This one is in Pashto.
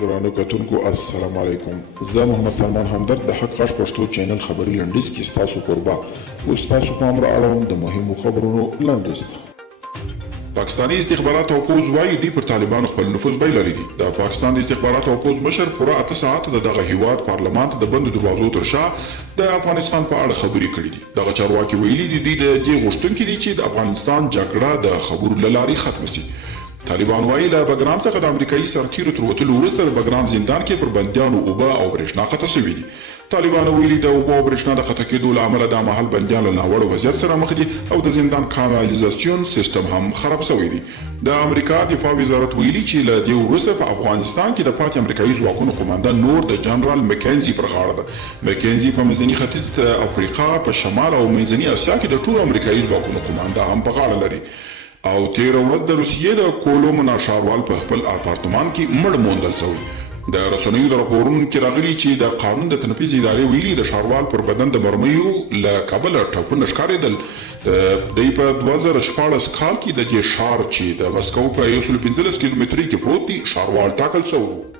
درانه کتونکو السلام علیکم. زه محمد سلمان همدرد د حق غږ پښتو چینل خبري لنډیز کې ستاسو کوربه اوس تاسو پام را اړوم د مهمو خبرونو لنډیز ته. پاکستاني استخبارات او پوز وایي دوی پر طالبانو خپل نفوذ بایللی دي. د پاکستان استخبارات او پوز مشر پوره 8 ساعت دغه هیواد پارلمان ته د بندو دروازو تر شا د افغانستان په اړه خبرې کړې دي. دغه چارواکي ویلي دي دوی د دې غوښتونکي دي چې د افغانستان جګړه د خبرو له لارې ختمه شي. طالبان وایي له بګرام څخه د امریکایي سرتیرو تر وتلو وروسته د بګرام زندان کې پر بندیانو اوبه او برېښنا قطع شوي دي. طالبانو ویلي د اوبه او برېښنا د قطع کېدو له امله دا مهال بندیان له ناوړه وضعیت سره مخ دي او د زندان کانالیزاسیون سیستم هم خراب شوی دی. د امریکا دفاع وزارت ویلي چې له دې وروسته په افغانستان کې د پاتې امریکایي ځواکونو قوماندان نور د جنرال مکینزي پر غاړه ده. مکینزي په منځني ختیځ افریقا په شمال او منځني اسیا کې د ټولو امریکایي ځواکونو قوماندان هم په غاړه لري. او تیر ورځ د روسیې د کولومنا ښاروال په خپل اپارتمان کې مړ موندل شوی. د رسنیو د راپورونو کې راغلي چې د قانون د تنفیذ ادارې ویلي د ښاروال پر بدن د مرمیو له کبله ټپونه ښکارېدل. دوی په 2014 کال کې د دې ښار چې د مسکو په 115 کیلومترۍ کې پروت دی ښاروال ټاکل شوی و.